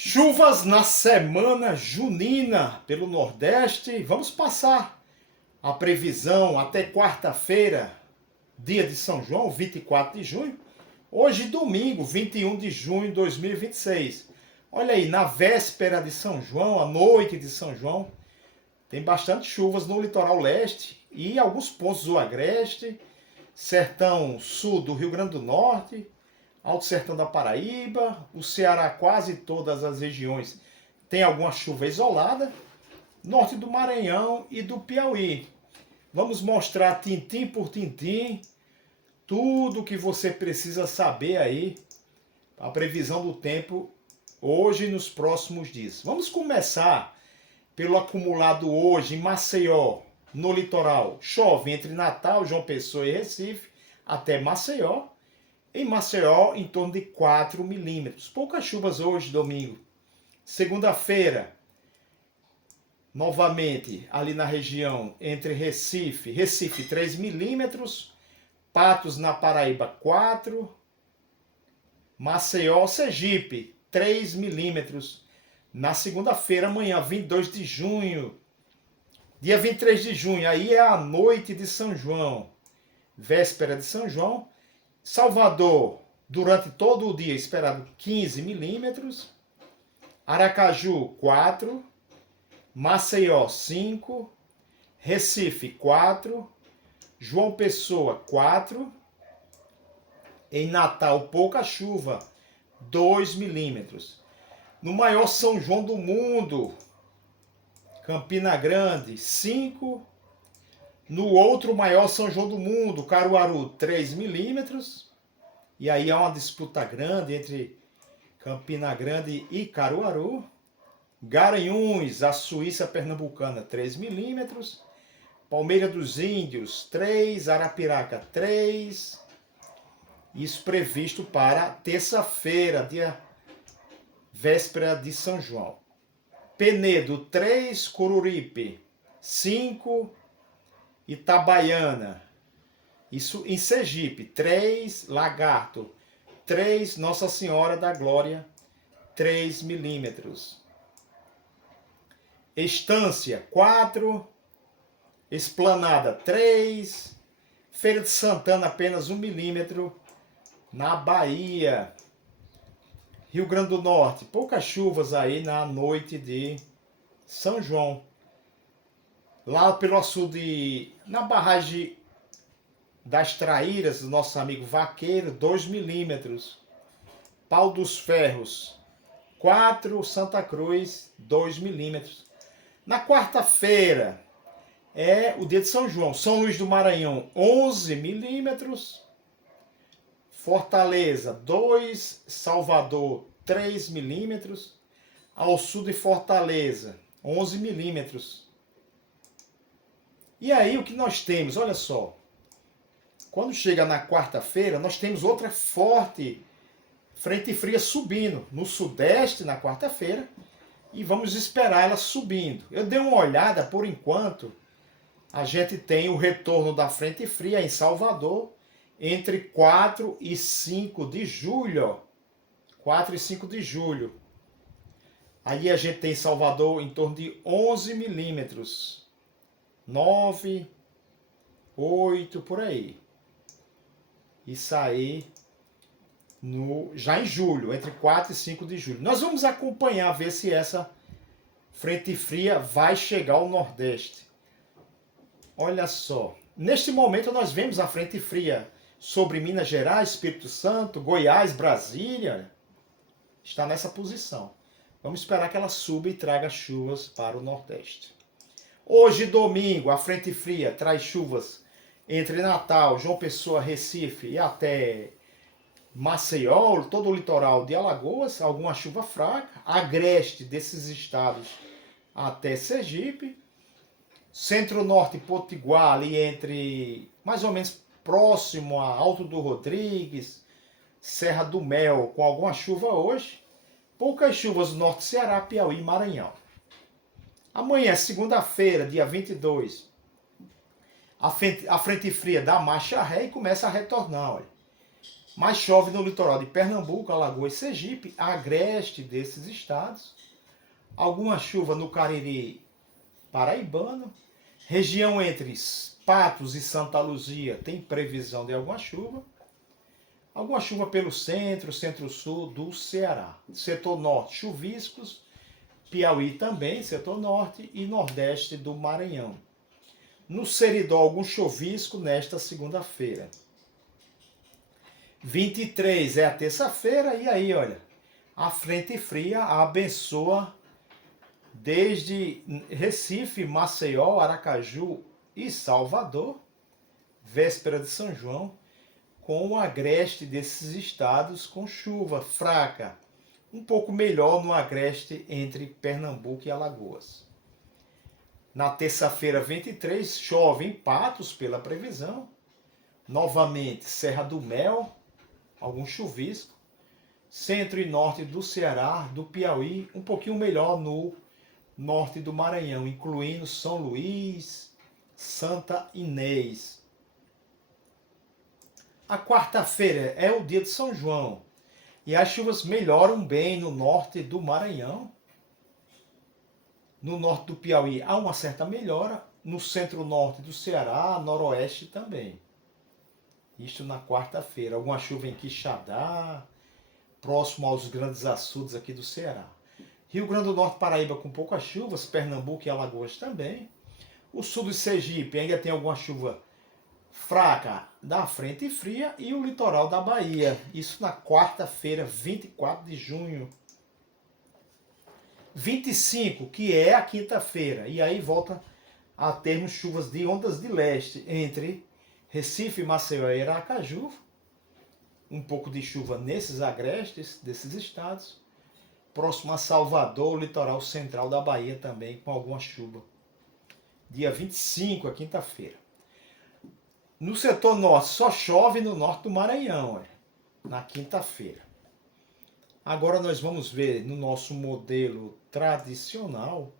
Chuvas na semana junina pelo Nordeste. Vamos passar a previsão até quarta-feira, dia de São João, 24 de junho. Hoje, domingo, 21 de junho de 2026. Olha aí, na véspera de São João, à noite de São João, tem bastante chuvas no litoral leste e alguns pontos do Agreste, sertão sul do Rio Grande do Norte, Alto Sertão da Paraíba, o Ceará, quase todas as regiões tem alguma chuva isolada, norte do Maranhão e do Piauí. Vamos mostrar tintim por tintim tudo o que você precisa saber aí, a previsão do tempo hoje e nos próximos dias. Vamos começar pelo acumulado hoje em Maceió, no litoral. Chove entre Natal, João Pessoa e Recife, até Maceió. Em Maceió, em torno de 4 milímetros. Poucas chuvas hoje, domingo. Segunda-feira, novamente, ali na região entre Recife 3 milímetros. Patos, na Paraíba, 4. Maceió, Sergipe, 3 milímetros. Na segunda-feira, amanhã, 22 de junho. Dia 23 de junho, aí é a noite de São João. Véspera de São João. Salvador, durante todo o dia, esperado 15 milímetros. Aracaju, 4. Maceió, 5. Recife, 4. João Pessoa, 4. Em Natal, pouca chuva, 2 milímetros. No maior São João do mundo, Campina Grande, 5. No outro maior São João do mundo, Caruaru, 3 milímetros. E aí há uma disputa grande entre Campina Grande e Caruaru. Garanhuns, a Suíça Pernambucana, 3 milímetros. Palmeira dos Índios, 3. Arapiraca, 3. Isso previsto para terça-feira, dia véspera de São João. Penedo, 3. Coruripe, 5. Itabaiana, isso em Sergipe, 3. Lagarto, 3. Nossa Senhora da Glória, 3 milímetros. Estância, 4. Esplanada, 3. Feira de Santana, apenas 1 milímetro. Na Bahia, Rio Grande do Norte, poucas chuvas aí na noite de São João. Lá pelo sul na barragem das Traíras, do nosso amigo Vaqueiro, 2 milímetros. Pau dos Ferros, 4. Santa Cruz, 2 milímetros. Na quarta-feira é o dia de São João. São Luís do Maranhão, 11 milímetros. Fortaleza, 2. Salvador, 3 milímetros. Ao sul de Fortaleza, 11 milímetros. E aí o que nós temos, olha só, quando chega na quarta-feira, nós temos outra forte frente fria subindo no sudeste na quarta-feira e vamos esperar ela subindo. Eu dei uma olhada, por enquanto, a gente tem o retorno da frente fria em Salvador entre 4 e 5 de julho. 4 e 5 de julho. Aí a gente tem em Salvador em torno de 11 milímetros. 9, 8, por aí. Isso aí já em julho, entre 4 e 5 de julho. Nós vamos acompanhar, ver se essa frente fria vai chegar ao Nordeste. Olha só, neste momento nós vemos a frente fria sobre Minas Gerais, Espírito Santo, Goiás, Brasília. Está nessa posição. Vamos esperar que ela suba e traga chuvas para o Nordeste. Hoje, domingo, a frente fria traz chuvas entre Natal, João Pessoa, Recife e até Maceió, todo o litoral de Alagoas, alguma chuva fraca. Agreste desses estados até Sergipe. Centro-Norte, Potiguar, ali entre, mais ou menos próximo a Alto do Rodrigues, Serra do Mel, com alguma chuva hoje. Poucas chuvas no norte, Ceará, Piauí e Maranhão. Amanhã, segunda-feira, dia 22, a frente fria dá marcha ré e começa a retornar. Olha. Mas chove no litoral de Pernambuco, Alagoas e Sergipe, agreste desses estados. Alguma chuva no Cariri paraibano. Região entre Patos e Santa Luzia tem previsão de alguma chuva. Alguma chuva pelo centro, centro-sul do Ceará. Setor norte, chuviscos. Piauí também, setor norte e nordeste do Maranhão. No Seridó, algum chuvisco nesta segunda-feira. 23 é a terça-feira e aí, olha, a frente fria abençoa desde Recife, Maceió, Aracaju e Salvador, véspera de São João, com o agreste desses estados com chuva fraca, um pouco melhor no agreste entre Pernambuco e Alagoas. Na terça-feira, 23, chove em Patos pela previsão. Novamente, Serra do Mel, algum chuvisco. Centro e norte do Ceará, do Piauí, um pouquinho melhor no norte do Maranhão, incluindo São Luís, Santa Inês. A quarta-feira é o dia de São João e as chuvas melhoram bem no norte do Maranhão. No norte do Piauí há uma certa melhora, no centro-norte do Ceará, noroeste também. Isto na quarta-feira. Alguma chuva em Quixadá, próximo aos grandes açudes aqui do Ceará. Rio Grande do Norte, Paraíba com poucas chuvas, Pernambuco e Alagoas também. O sul do Sergipe ainda tem alguma chuva fraca da frente fria e o litoral da Bahia. Isso na quarta-feira, 24 de junho. 25, que é a quinta-feira. E aí volta a termos chuvas de ondas de leste entre Recife, Maceió e Aracaju. Um pouco de chuva nesses agrestes desses estados. Próximo a Salvador, o litoral central da Bahia também, com alguma chuva. Dia 25, a quinta-feira. No setor norte, só chove no norte do Maranhão, na quinta-feira. Agora nós vamos ver no nosso modelo tradicional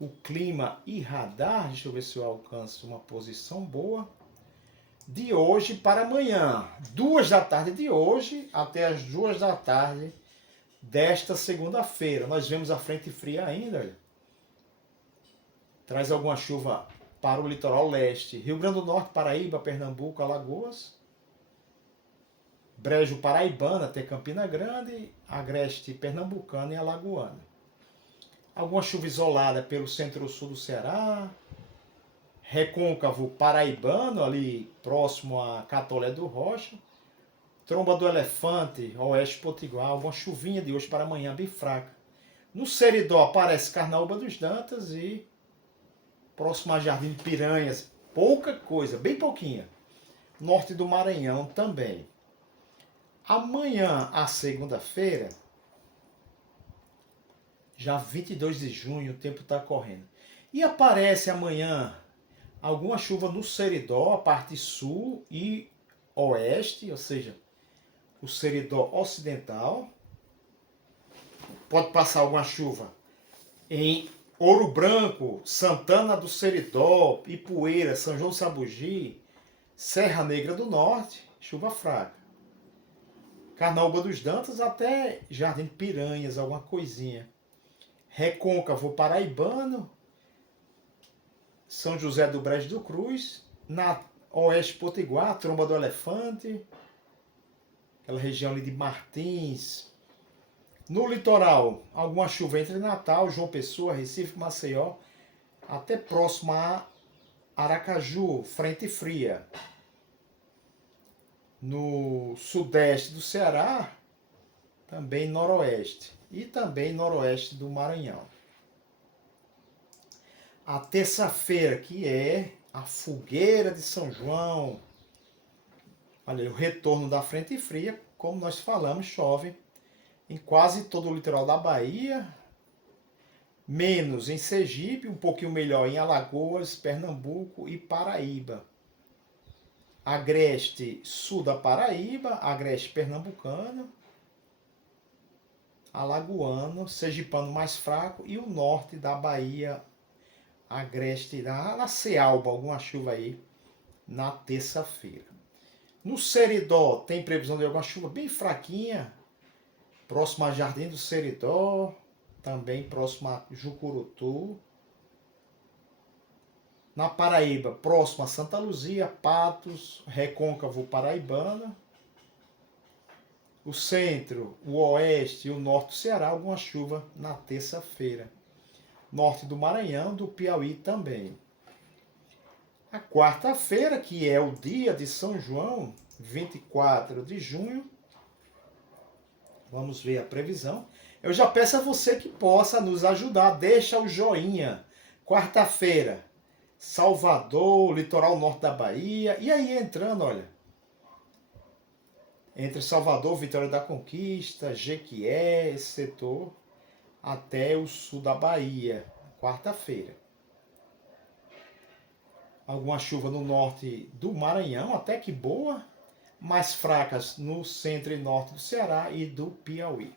o clima e radar. Deixa eu ver se eu alcanço uma posição boa. De hoje para amanhã, 2 da tarde de hoje até as 2 da tarde desta segunda-feira. Nós vemos a frente fria ainda, olha. Traz alguma chuva para o litoral leste. Rio Grande do Norte, Paraíba, Pernambuco, Alagoas. Brejo paraibano até Campina Grande, agreste pernambucano e alagoano. Alguma chuva isolada pelo centro-sul do Ceará. Recôncavo paraibano, ali próximo a Catolé do Rocha. Tromba do Elefante, oeste potiguar. Alguma chuvinha de hoje para amanhã bem fraca. No Seridó aparece Carnaúba dos Dantas e próximo a Jardim de Piranhas. Pouca coisa, bem pouquinha. Norte do Maranhão também. Amanhã, a segunda-feira, já 22 de junho, o tempo está correndo. E aparece amanhã alguma chuva no Seridó, a parte sul e oeste, ou seja, o Seridó ocidental. Pode passar alguma chuva em Ouro Branco, Santana do Seridó, Ipueira, São João Sabugi, Serra Negra do Norte, chuva fraca. Carnaúba dos Dantas até Jardim de Piranhas, alguma coisinha. Recôncavo paraibano, São José do Brejo do Cruz, na oeste potiguar, Tromba do Elefante, aquela região ali de Martins. No litoral, alguma chuva entre Natal, João Pessoa, Recife, Maceió, até próximo a Aracaju, frente fria. No sudeste do Ceará, também noroeste. E também noroeste do Maranhão. A terça-feira, que é a fogueira de São João. Olha aí, o retorno da frente fria, como nós falamos, chove em quase todo o litoral da Bahia, menos em Sergipe, um pouquinho melhor em Alagoas, Pernambuco e Paraíba. Agreste sul da Paraíba, agreste pernambucano, alagoano, sergipano mais fraco e o norte da Bahia, agreste na Cealba, alguma chuva aí na terça-feira. No Seridó, tem previsão de alguma chuva bem fraquinha, próximo a Jardim do Seridó, também próximo a Jucurutu. Na Paraíba, próximo a Santa Luzia, Patos, Recôncavo Paraibana. O centro, o oeste e o norte do Ceará, alguma chuva na terça-feira. Norte do Maranhão, do Piauí também. A quarta-feira, que é o dia de São João, 24 de junho, vamos ver a previsão. Eu já peço a você que possa nos ajudar, deixa o joinha. Quarta-feira, Salvador, litoral norte da Bahia, e aí entrando, olha, entre Salvador, Vitória da Conquista, Jequié, esse setor, até o sul da Bahia, quarta-feira. Alguma chuva no norte do Maranhão, até que boa, mais fracas no centro e norte do Ceará e do Piauí.